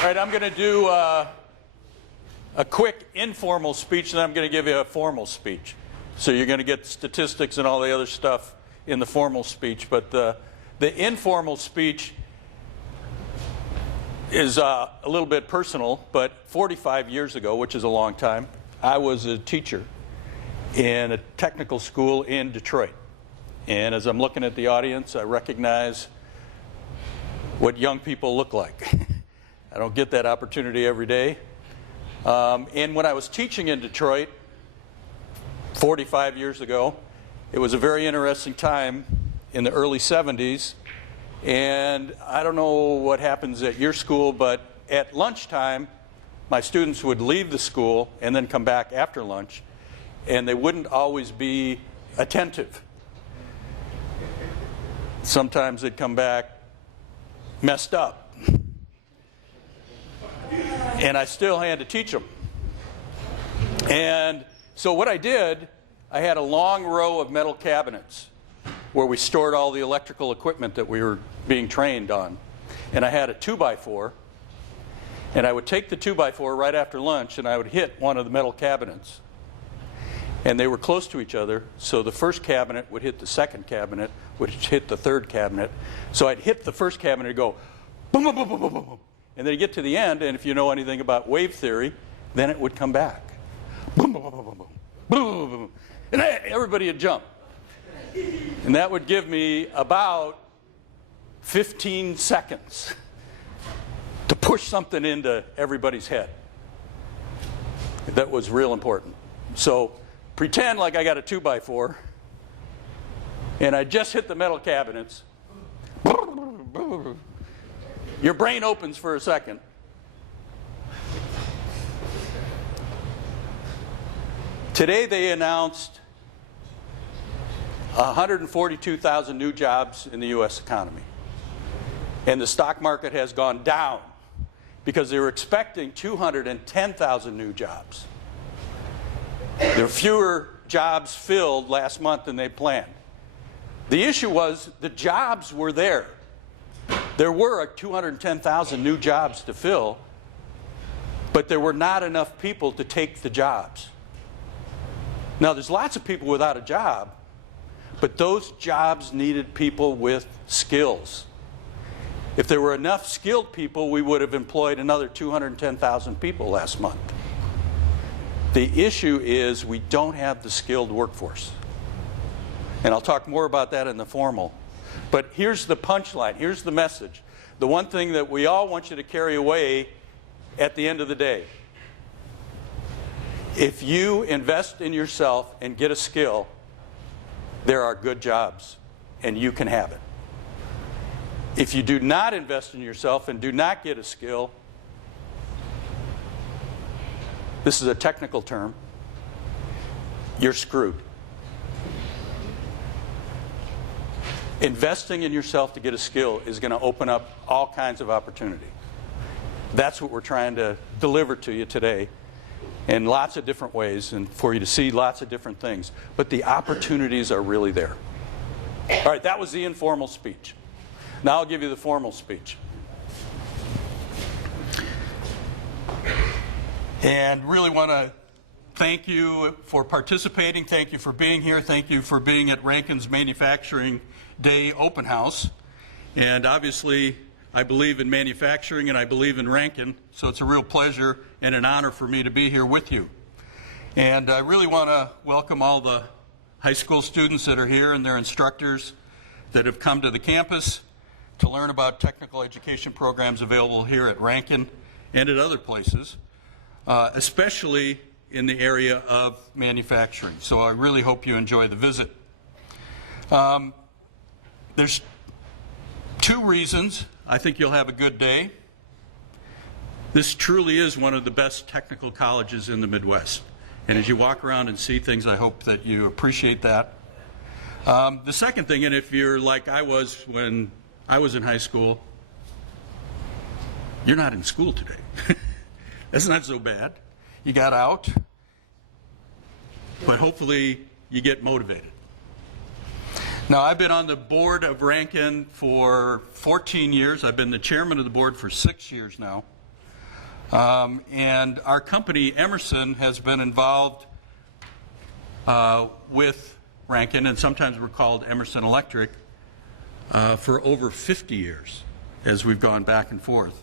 All right, I'm going to do a quick informal speech, and then I'm going to give you a formal speech. So you're going to get statistics and all the other stuff in the formal speech. But the informal speech is a little bit personal, but 45 years ago, which is a long time, I was a teacher in a technical school in Detroit. And as I'm looking at the audience, I recognize what young people look like. I don't get that opportunity every day. And when I was teaching in Detroit 45 years ago, it was a very interesting time in the early 70s. And I don't know what happens at your school, but at lunchtime, my students would leave the school and then come back after lunch, and they wouldn't always be attentive. Sometimes they'd come back messed up. And I still had to teach them. And so what I did, I had a long row of metal cabinets where we stored all the electrical equipment that we were being trained on. And I had a 2x4, and I would take the 2x4 right after lunch, and I would hit one of the metal cabinets. And they were close to each other, so the first cabinet would hit the second cabinet, would hit the third cabinet. So I'd hit the first cabinet and go boom, boom, boom, boom, boom, boom. And then you get to the end, and if you know anything about wave theory, then it would come back. Boom, boom, boom, boom, boom, boom, boom, boom, boom. And everybody would jump. And that would give me about 15 seconds to push something into everybody's head. That was real important. So pretend like I got a 2x4, and I just hit the metal cabinets. Your brain opens for a second. Today they announced 142,000 new jobs in the U.S. economy. And the stock market has gone down because they were expecting 210,000 new jobs. There were fewer jobs filled last month than they planned. The issue was the jobs were there. There were 210,000 new jobs to fill, but there were not enough people to take the jobs. Now, there's lots of people without a job, but those jobs needed people with skills. If there were enough skilled people, we would have employed another 210,000 people last month. The issue is we don't have the skilled workforce. And I'll talk more about that in the formal. But here's the punchline. Here's the message. The one thing that we all want you to carry away at the end of the day. If you invest in yourself and get a skill, there are good jobs, and you can have it. If you do not invest in yourself and do not get a skill, this is a technical term, you're screwed. Investing in yourself to get a skill is going to open up all kinds of opportunity. That's what we're trying to deliver to you today in lots of different ways and for you to see lots of different things. But the opportunities are really there. All right, that was the informal speech. Now I'll give you the formal speech. And really want to thank you for participating. Thank you for being here. Thank you for being at Ranken's Manufacturing Day Open House. And obviously, I believe in manufacturing and I believe in Ranken, so it's a real pleasure and an honor for me to be here with you. And I really want to welcome all the high school students that are here and their instructors that have come to the campus to learn about technical education programs available here at Ranken and at other places, especially in the area of manufacturing. So I really hope you enjoy the visit. There's two reasons I think you'll have a good day. This truly is one of the best technical colleges in the Midwest. And as you walk around and see things, I hope that you appreciate that. The second thing, and if you're like I was when I was in high school, you're not in school today. That's not so bad. You got out, but hopefully you get motivated. Now, I've been on the board of Ranken for 14 years. I've been the chairman of the board for 6 years now. And our company, Emerson, has been involved with Ranken, and sometimes we're called Emerson Electric, for over 50 years as we've gone back and forth.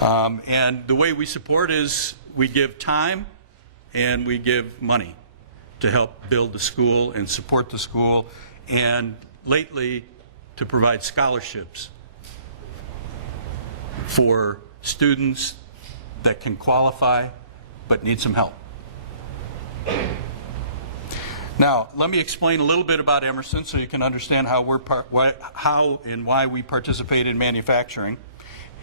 And the way we support is we give time and we give money to help build the school and support the school, and lately to provide scholarships for students that can qualify but need some help. Now, let me explain a little bit about Emerson so you can understand how and why we participate in manufacturing.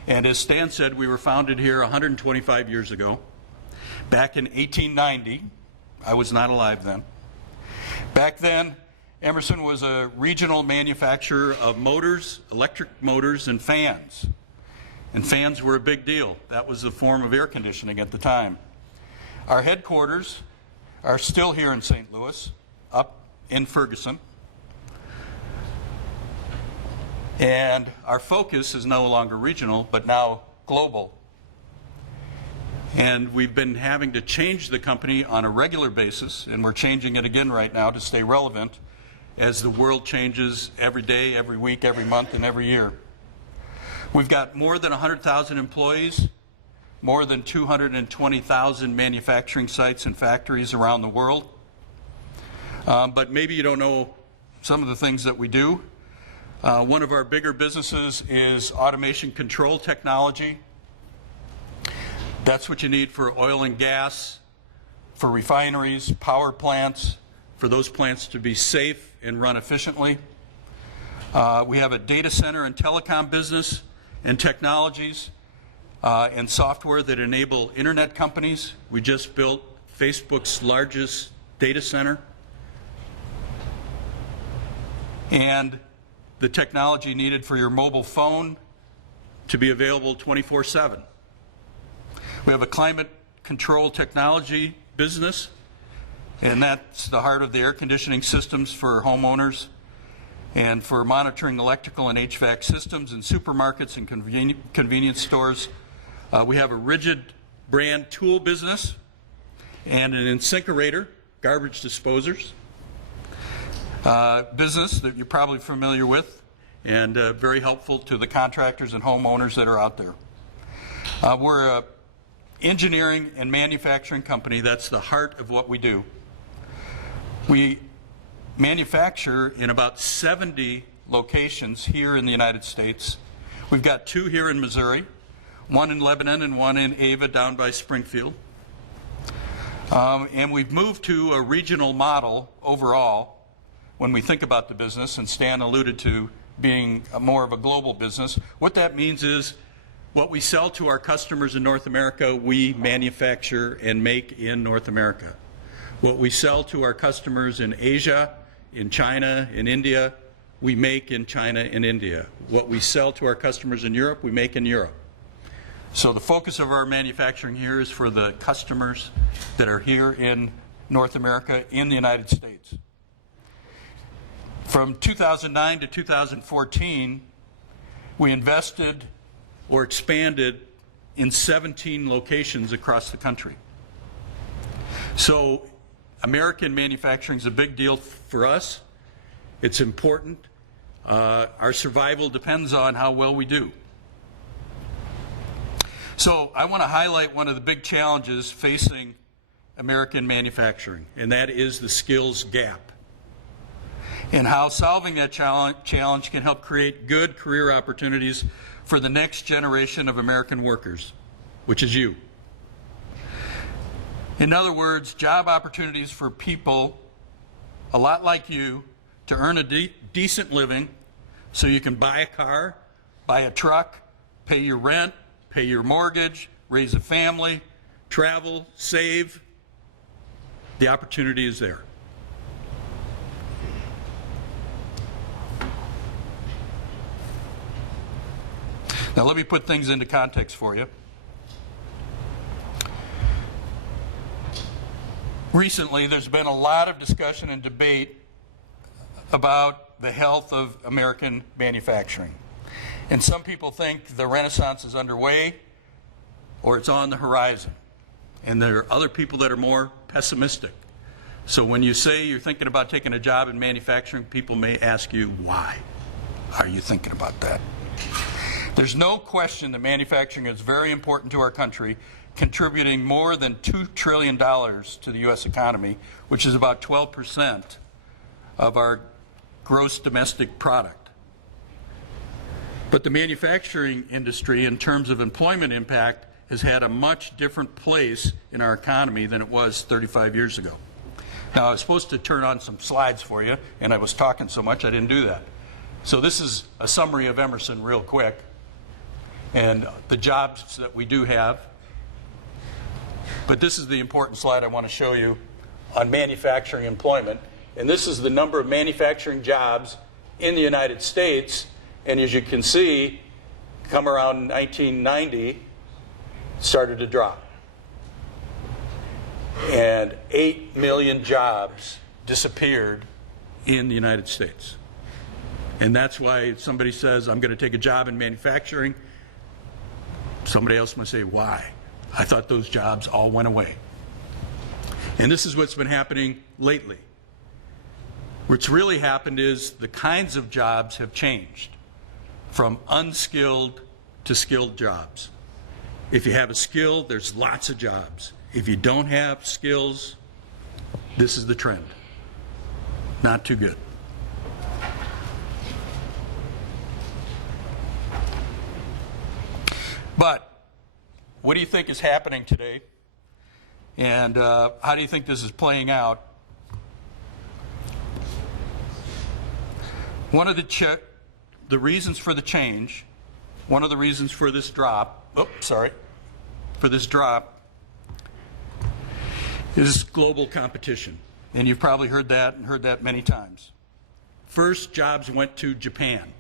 And as Stan said, we were founded here 125 years ago. Back in 1890, I was not alive then. Back then, Emerson was a regional manufacturer of motors, electric motors, and fans. And fans were a big deal. That was the form of air conditioning at the time. Our headquarters are still here in St. Louis, up in Ferguson. And our focus is no longer regional, but now global. And we've been having to change the company on a regular basis, and we're changing it again right now to stay relevant as the world changes every day, every week, every month, and every year. We've got more than 100,000 employees, more than 220,000 manufacturing sites and factories around the world. But maybe you don't know some of the things that we do. One of our bigger businesses is automation control technology. That's what you need for oil and gas, for refineries, power plants, for those plants to be safe and run efficiently. We have a data center and telecom business and technologies and software that enable internet companies. We just built Facebook's largest data center. And the technology needed for your mobile phone to be available 24/7. We have a climate control technology business, and that's the heart of the air conditioning systems for homeowners and for monitoring electrical and HVAC systems in supermarkets and convenience stores. We have a rigid brand tool business and an incinerator, garbage disposers business that you're probably familiar with, and very helpful to the contractors and homeowners that are out there. We're a engineering and manufacturing company. That's the heart of what we do. We manufacture in about 70 locations here in the United States. We've got 2 here in Missouri, 1 in Lebanon and 1 in Ava down by Springfield. And we've moved to a regional model overall when we think about the business, and Stan alluded to being more of a global business. What that means is what we sell to our customers in North America, we manufacture and make in North America. What we sell to our customers in Asia, in China, in India, we make in China and India. What we sell to our customers in Europe, we make in Europe. So the focus of our manufacturing here is for the customers that are here in North America, in the United States. From 2009 to 2014, we invested or expanded in 17 locations across the country. So American manufacturing is a big deal for us. It's important. Our survival depends on how well we do. So I want to highlight one of the big challenges facing American manufacturing, and that is the skills gap, and how solving that challenge can help create good career opportunities for the next generation of American workers, which is you. In other words, job opportunities for people a lot like you to earn a decent living so you can buy a car, buy a truck, pay your rent, pay your mortgage, raise a family, travel, save. The opportunity is there. Now let me put things into context for you. Recently, there's been a lot of discussion and debate about the health of American manufacturing. And some people think the Renaissance is underway. or it's on the horizon. And there are other people that are more pessimistic. So when you say you're thinking about taking a job in manufacturing, people may ask you, why are you thinking about that? There's no question that manufacturing is very important to our country, contributing more than $2 trillion to the U.S. economy, which is about 12% of our gross domestic product. But the manufacturing industry, in terms of employment impact, has had a much different place in our economy than it was 35 years ago. Now, I was supposed to turn on some slides for you, and I was talking so much I didn't do that. So this is a summary of Emerson real quick, and the jobs that we do have. But this is the important slide I want to show you on manufacturing employment. And this is the number of manufacturing jobs in the United States. And as you can see, come around 1990, it started to drop. And 8 million jobs disappeared in the United States. And that's why if somebody says, I'm going to take a job in manufacturing, somebody else must say, why? I thought those jobs all went away. And this is what's been happening lately. What's really happened is the kinds of jobs have changed from unskilled to skilled jobs. If you have a skill, there's lots of jobs. If you don't have skills, this is the trend. Not too good. But what do you think is happening today? And how do you think this is playing out? One of the reasons for the change, one of the reasons for this drop, is global competition. And you've probably heard that and heard that many times. First, jobs went to Japan.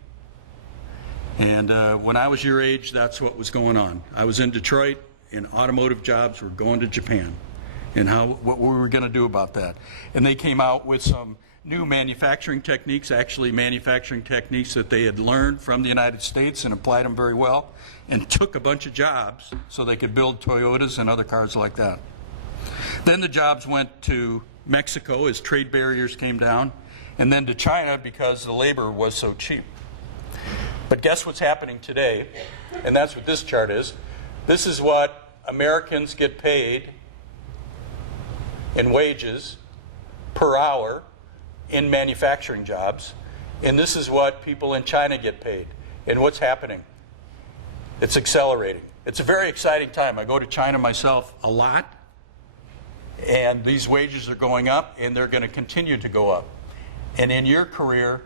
And when I was your age, that's what was going on. I was in Detroit, and automotive jobs were going to Japan. And what we were going to do about that. And they came out with some new manufacturing techniques, actually manufacturing techniques that they had learned from the United States and applied them very well, and took a bunch of jobs so they could build Toyotas and other cars like that. Then the jobs went to Mexico as trade barriers came down, and then to China because the labor was so cheap. But guess what's happening today? And that's what this chart is. This is what Americans get paid in wages per hour in manufacturing jobs. And this is what people in China get paid. And what's happening? It's accelerating. It's a very exciting time. I go to China myself a lot. And these wages are going up, and they're going to continue to go up. And in your career,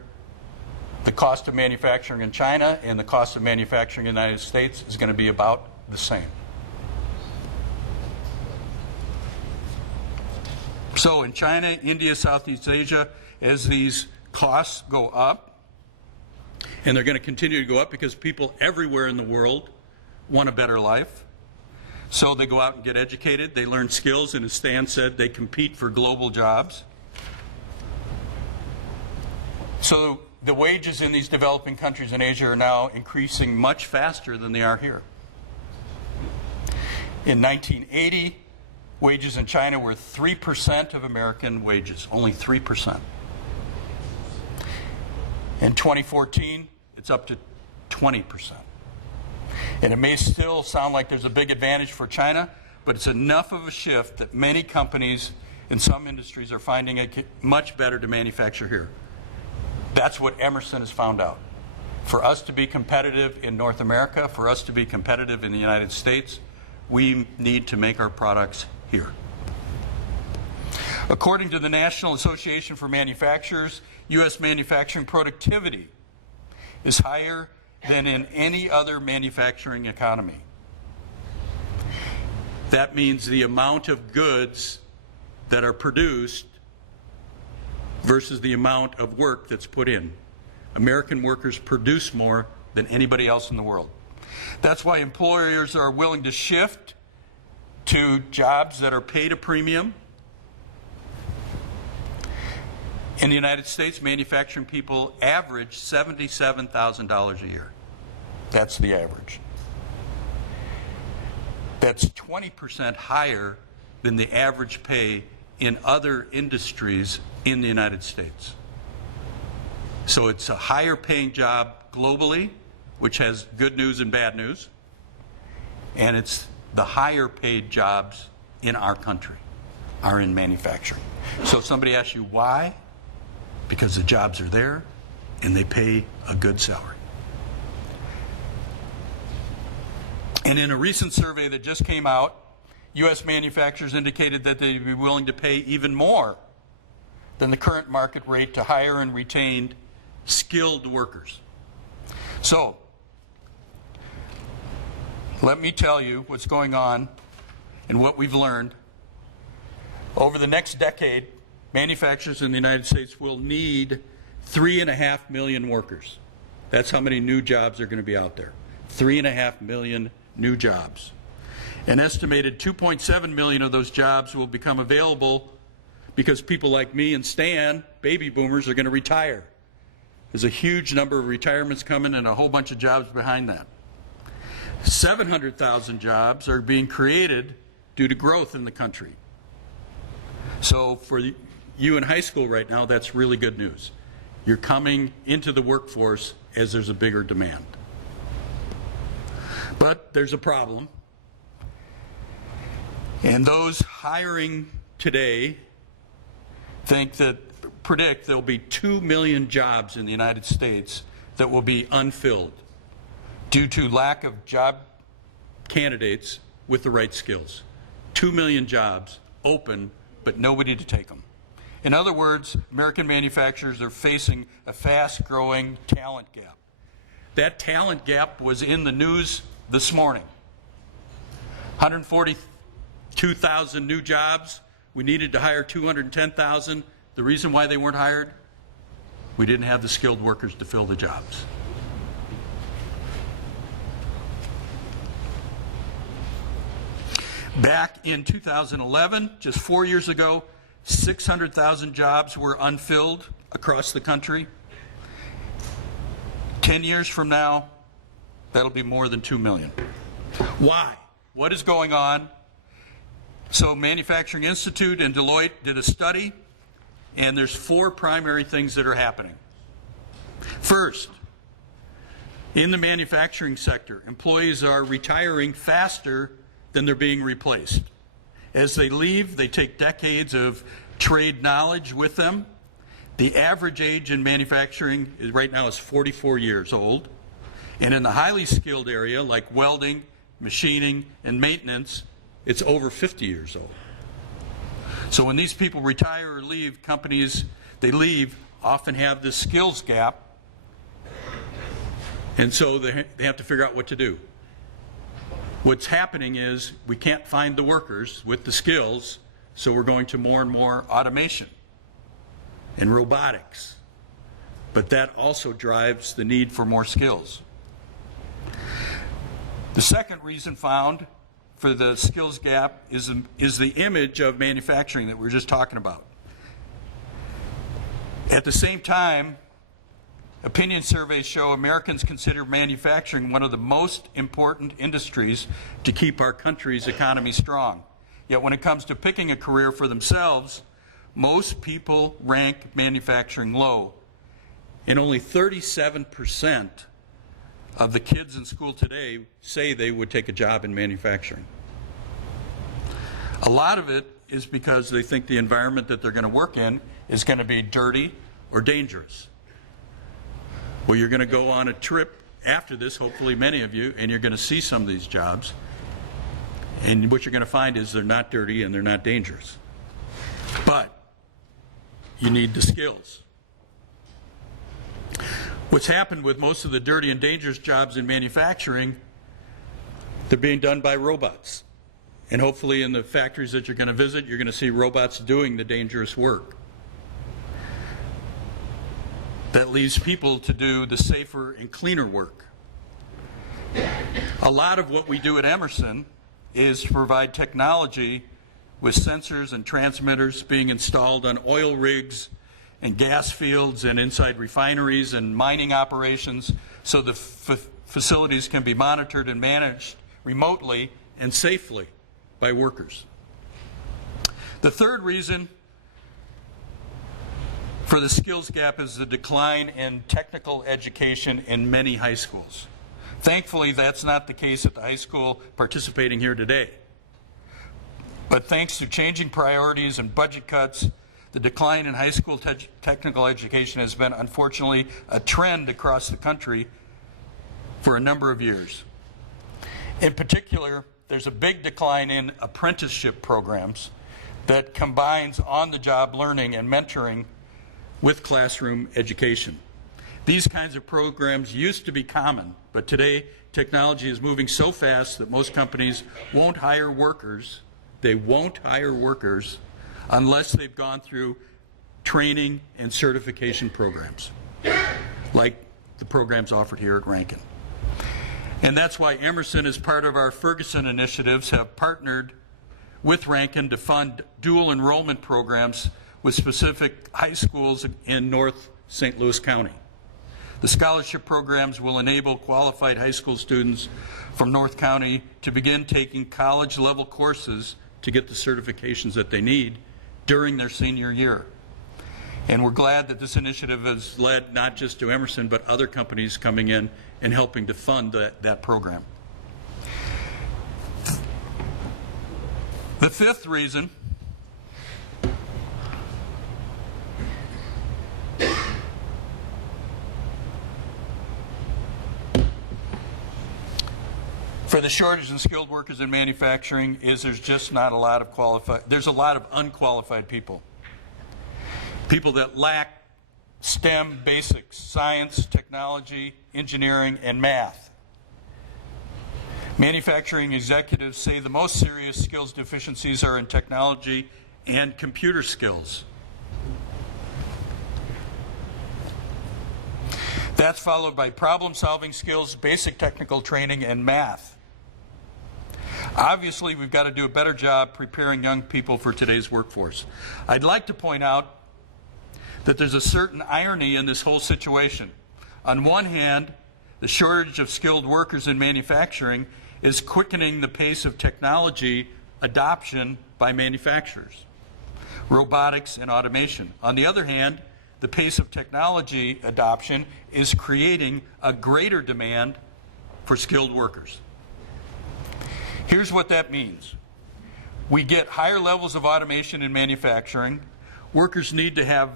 the cost of manufacturing in China and the cost of manufacturing in the United States is going to be about the same. So in China, India, Southeast Asia, as these costs go up, and they're going to continue to go up because people everywhere in the world want a better life. So they go out and get educated, they learn skills, and as Stan said, they compete for global jobs. So the wages in these developing countries in Asia are now increasing much faster than they are here. In 1980, wages in China were 3% of American wages, only 3%. In 2014, it's up to 20%. And it may still sound like there's a big advantage for China, but it's enough of a shift that many companies in some industries are finding it much better to manufacture here. That's what Emerson has found out. For us to be competitive in North America, for us to be competitive in the United States, we need to make our products here. According to the National Association for Manufacturers, U.S. manufacturing productivity is higher than in any other manufacturing economy. That means the amount of goods that are produced versus the amount of work that's put in. American workers produce more than anybody else in the world. That's why employers are willing to shift to jobs that are paid a premium. In the United States, manufacturing people average $77,000 a year. That's the average. That's 20% higher than the average pay in other industries in the United States. So it's a higher paying job globally, which has good news and bad news, and it's the higher paid jobs in our country are in manufacturing. So if somebody asks you why, because the jobs are there and they pay a good salary. And in a recent survey that just came out, U.S. manufacturers indicated that they'd be willing to pay even more than the current market rate to hire and retain skilled workers. So, let me tell you what's going on and what we've learned. Over the next decade, manufacturers in the United States will need 3.5 million workers. That's how many new jobs are going to be out there. 3.5 million new jobs. An estimated 2.7 million of those jobs will become available because people like me and Stan, baby boomers, are going to retire. There's a huge number of retirements coming and a whole bunch of jobs behind that. 700,000 jobs are being created due to growth in the country. So for you in high school right now, that's really good news. You're coming into the workforce as there's a bigger demand. But there's a problem. And those hiring today predict there'll be 2 million jobs in the United States that will be unfilled due to lack of job candidates with the right skills. 2 million jobs open, but nobody to take them. In other words, American manufacturers are facing a fast-growing talent gap. That talent gap was in the news this morning. 142,000 new jobs. We needed to hire 210,000. The reason why they weren't hired? We didn't have the skilled workers to fill the jobs. Back in 2011, just 4 years ago, 600,000 jobs were unfilled across the country. 10 years from now, that'll be more than 2 million. Why? What is going on? So Manufacturing Institute and Deloitte did a study, and there's 4 primary things that are happening. First, in the manufacturing sector, employees are retiring faster than they're being replaced. As they leave, they take decades of trade knowledge with them. The average age in manufacturing right now is 44 years old. And in the highly skilled area, like welding, machining, and maintenance, it's over 50 years old. So when these people retire or leave, companies they leave often have this skills gap, and so they have to figure out what to do. What's happening is we can't find the workers with the skills, so we're going to more and more automation and robotics. But that also drives the need for more skills. The second reason found for the skills gap is the image of manufacturing that we were just talking about. At the same time, opinion surveys show Americans consider manufacturing one of the most important industries to keep our country's economy strong. Yet when it comes to picking a career for themselves, most people rank manufacturing low. And only 37% of the kids in school today say they would take a job in manufacturing. A lot of it is because they think the environment that they're going to work in is going to be dirty or dangerous. Well, you're going to go on a trip after this, hopefully many of you, and you're going to see some of these jobs. And what you're going to find is they're not dirty and they're not dangerous. But you need the skills. What's happened with most of the dirty and dangerous jobs in manufacturing, they're being done by robots. And hopefully in the factories that you're going to visit, you're going to see robots doing the dangerous work. That leaves people to do the safer and cleaner work. A lot of what we do at Emerson is to provide technology with sensors and transmitters being installed on oil rigs and gas fields and inside refineries and mining operations, so the facilities can be monitored and managed remotely and safely by workers. The third reason for the skills gap is the decline in technical education in many high schools. Thankfully, that's not the case at the high school participating here today. But thanks to changing priorities and budget cuts, the decline in high school technical education has been, unfortunately, a trend across the country for a number of years. In particular, there's a big decline in apprenticeship programs that combines on-the-job learning and mentoring with classroom education. These kinds of programs used to be common, but today technology is moving so fast that most companies won't hire workers. They won't hire workers unless they've gone through training and certification programs, like the programs offered here at Ranken. And that's why Emerson, as part of our Ferguson initiatives, have partnered with Ranken to fund dual enrollment programs with specific high schools in North St. Louis County. The scholarship programs will enable qualified high school students from North County to begin taking college-level courses to get the certifications that they need during their senior year. And we're glad that this initiative has led not just to Emerson, but other companies coming in and helping to fund that program. The fifth reason for the shortage in skilled workers in manufacturing is there's just not a lot of there's a lot of unqualified people. People that lack STEM basics, science, technology, engineering, and math. Manufacturing executives say the most serious skills deficiencies are in technology and computer skills. That's followed by problem-solving skills, basic technical training, and math. Obviously, we've got to do a better job preparing young people for today's workforce. I'd like to point out that there's a certain irony in this whole situation. On one hand, the shortage of skilled workers in manufacturing is quickening the pace of technology adoption by manufacturers, robotics and automation. On the other hand, the pace of technology adoption is creating a greater demand for skilled workers. Here's what that means. We get higher levels of automation in manufacturing. Workers need to have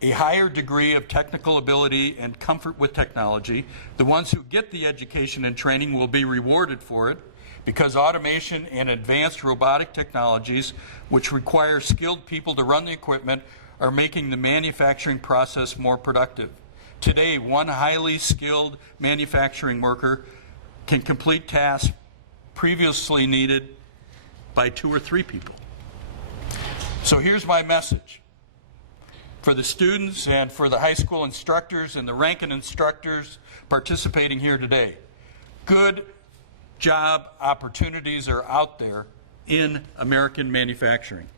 a higher degree of technical ability and comfort with technology. The ones who get the education and training will be rewarded for it because automation and advanced robotic technologies, which require skilled people to run the equipment, are making the manufacturing process more productive. Today, one highly skilled manufacturing worker can complete tasks previously needed by 2 or 3 people. So here's my message. For the students and for the high school instructors and the Ranken instructors participating here today, good job opportunities are out there in American manufacturing.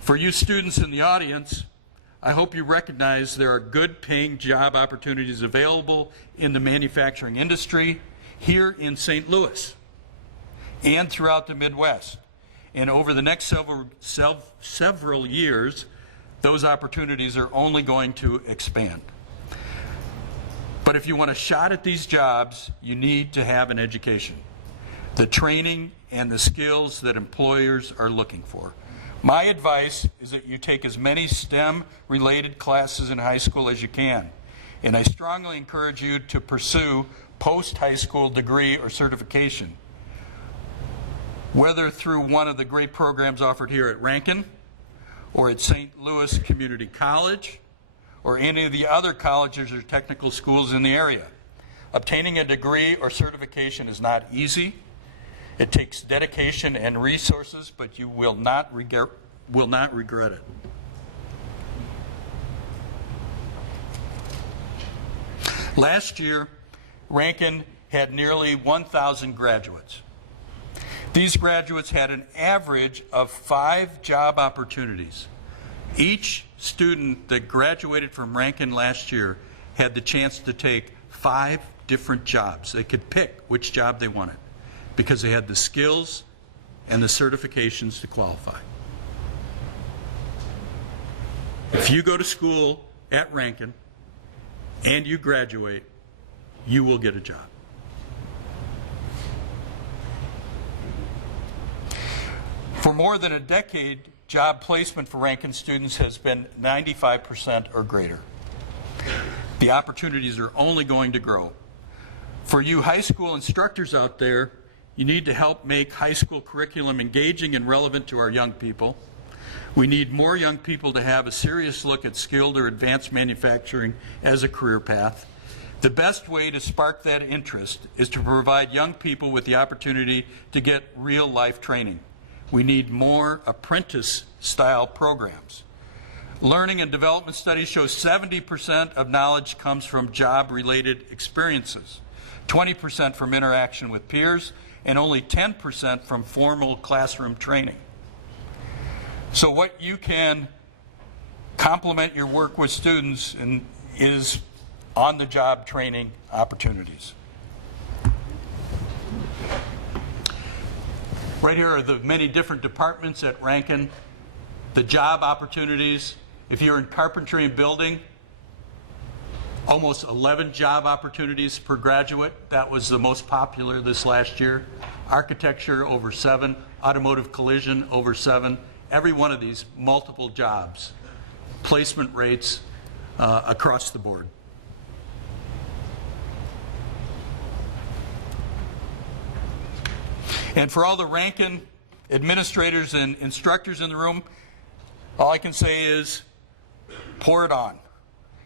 For you students in the audience, I hope you recognize there are good paying job opportunities available in the manufacturing industry here in St. Louis and throughout the Midwest. And over the next several years, those opportunities are only going to expand. But if you want a shot at these jobs, you need to have an education, the training and the skills that employers are looking for. My advice is that you take as many STEM-related classes in high school as you can, and I strongly encourage you to pursue post-high school degree or certification, whether through one of the great programs offered here at Ranken, or at St. Louis Community College, or any of the other colleges or technical schools in the area. Obtaining a degree or certification is not easy. It takes dedication and resources, but you will not regret it. Last year, Ranken had nearly 1,000 graduates. These graduates had an average of 5 job opportunities. Each student that graduated from Ranken last year had the chance to take 5 different jobs. They could pick which job they wanted. because they had the skills and the certifications to qualify. If you go to school at Ranken and you graduate, you will get a job. For more than a decade, job placement for Ranken students has been 95% or greater. The opportunities are only going to grow. For you high school instructors out there, you need to help make high school curriculum engaging and relevant to our young people. We need more young people to have a serious look at skilled or advanced manufacturing as a career path. The best way to spark that interest is to provide young people with the opportunity to get real-life training. We need more apprentice-style programs. Learning and development studies show 70% of knowledge comes from job-related experiences, 20% from interaction with peers, and only 10% from formal classroom training. So what you can complement your work with students is on-the-job training opportunities. Right here are the many different departments at Ranken, the job opportunities. If you're in carpentry and building, almost 11 job opportunities per graduate. That was the most popular this last year. Architecture, over 7. Automotive collision, over 7. Every one of these, multiple jobs. Placement rates across the board. And for all the Ranken administrators and instructors in the room, all I can say is pour it on.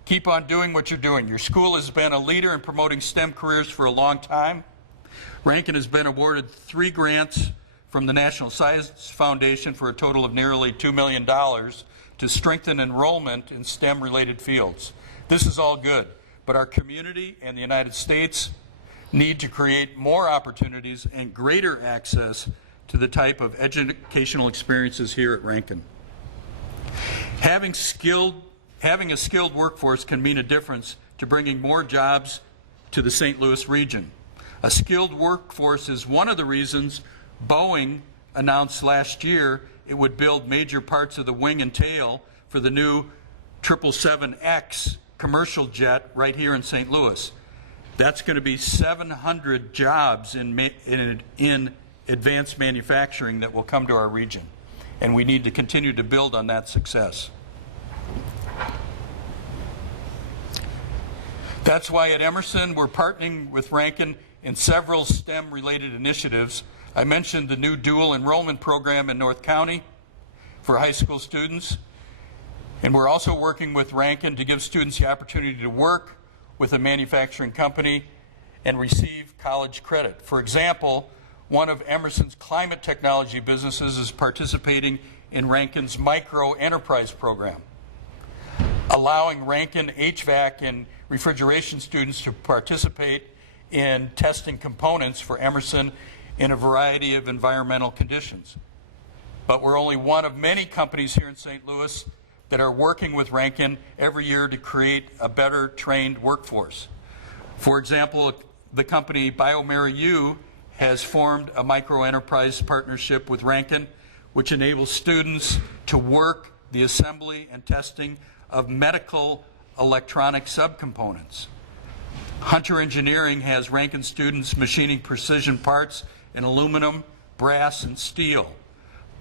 Keep on doing what you're doing. Your school has been a leader in promoting STEM careers for a long time. Ranken has been awarded 3 grants from the National Science Foundation for a total of nearly $2 million to strengthen enrollment in STEM-related fields. This is all good, but our community and the United States need to create more opportunities and greater access to the type of educational experiences here at Ranken. Having a skilled workforce can mean a difference to bringing more jobs to the St. Louis region. A skilled workforce is one of the reasons Boeing announced last year it would build major parts of the wing and tail for the new 777X commercial jet right here in St. Louis. That's going to be 700 jobs in advanced manufacturing that will come to our region. And we need to continue to build on that success. That's why at Emerson we're partnering with Ranken in several STEM-related initiatives. I mentioned the new dual enrollment program in North County for high school students. And we're also working with Ranken to give students the opportunity to work with a manufacturing company and receive college credit. For example, one of Emerson's climate technology businesses is participating in Ranken's micro enterprise program, allowing Ranken HVAC and refrigeration students to participate in testing components for Emerson in a variety of environmental conditions. But we're only one of many companies here in St. Louis that are working with Ranken every year to create a better trained workforce. For example, the company BioMeriU has formed a microenterprise partnership with Ranken, which enables students to work the assembly and testing of medical electronic subcomponents. Hunter Engineering has Ranken students machining precision parts in aluminum, brass, and steel.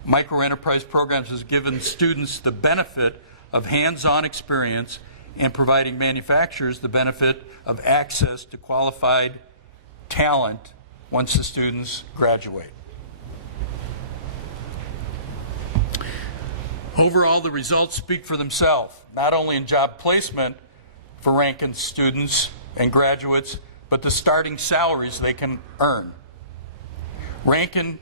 Microenterprise programs has given students the benefit of hands-on experience and providing manufacturers the benefit of access to qualified talent once the students graduate. Overall, the results speak for themselves, not only in job placement for Ranken students and graduates, but the starting salaries they can earn. Ranken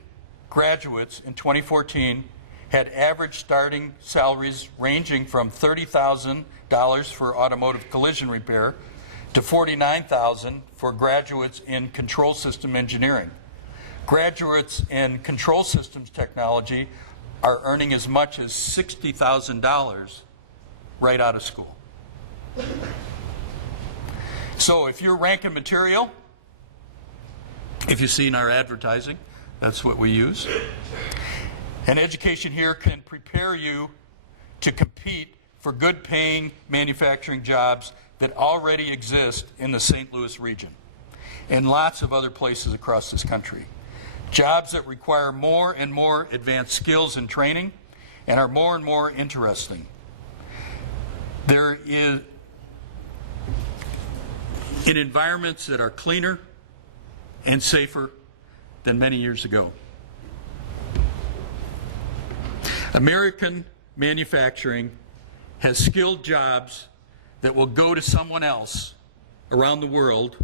graduates in 2014 had average starting salaries ranging from $30,000 for automotive collision repair to $49,000 for graduates in control system engineering. Graduates in control systems technology are earning as much as $60,000 right out of school. So if you're Ranken material, If you've seen our advertising, that's what we use. And education here can prepare you to compete for good paying manufacturing jobs that already exist in the St. Louis region and lots of other places across this country. Jobs that require more and more advanced skills and training and are more and more interesting. There is in environments that are cleaner and safer than many years ago. American manufacturing has skilled jobs that will go to someone else around the world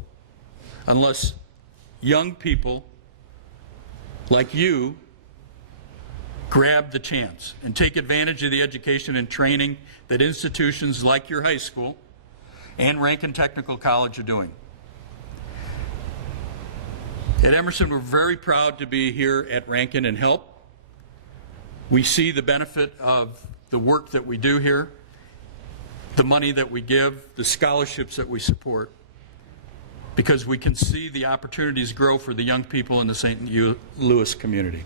unless young people like you grab the chance and take advantage of the education and training that institutions like your high school and Ranken Technical College are doing. At Emerson, we're very proud to be here at Ranken and help. We see the benefit of the work that we do here, the money that we give, the scholarships that we support, because we can see the opportunities grow for the young people in the St. Louis community.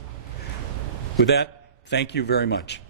With that, thank you very much.